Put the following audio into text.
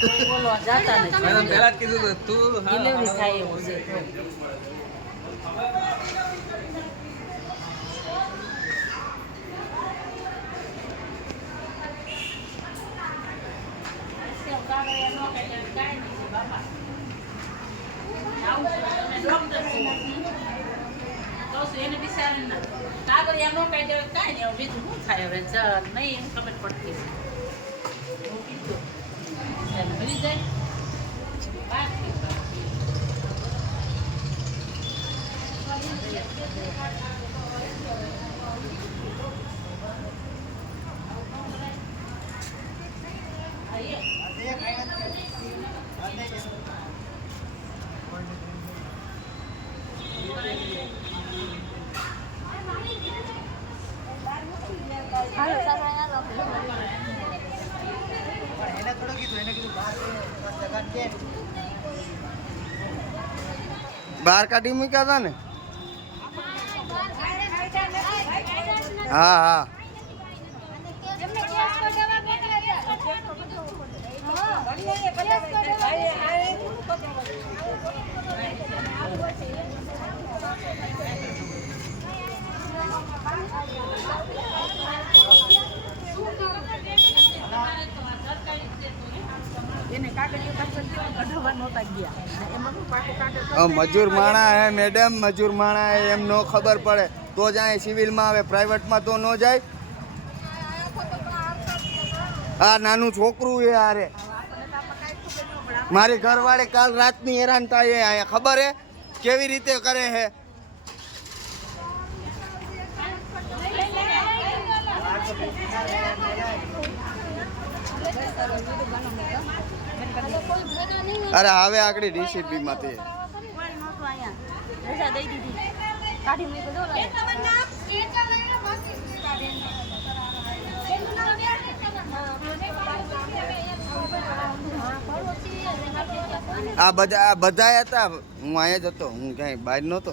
બોલવા જાતા નથી. મેડમ પહેલા જ કીધું તું ડિલિવરી થાય એવું છે તો. એને બિચારીને કાગળિયા નો કાઢી દેવાય કાંઈ નહીં. બીજું શું થાય હવે નહીં એમ ખબર પડતી ભરી જાય. બહાર કાઢી મૂક્યા હતા ને. હા હા મજૂર માણા હે મેડમ, મજૂર માણા હે એમ નો ખબર પડે તો જાય સિવિલમાં આવે, પ્રાઇવેટમાં તો ન જાય. આ નાનું છોકરું એ હારે મારી ઘરવાળી કાલ રાતની હેરાન થાય અહીંયા ખબર હે કેવી રીતે કરે હે. અરે હવે આગળ ડીસીપી માંથી આ બધા હતા. હું અહીંયા જ હતો, હું ક્યાંય બહાર નહોતો.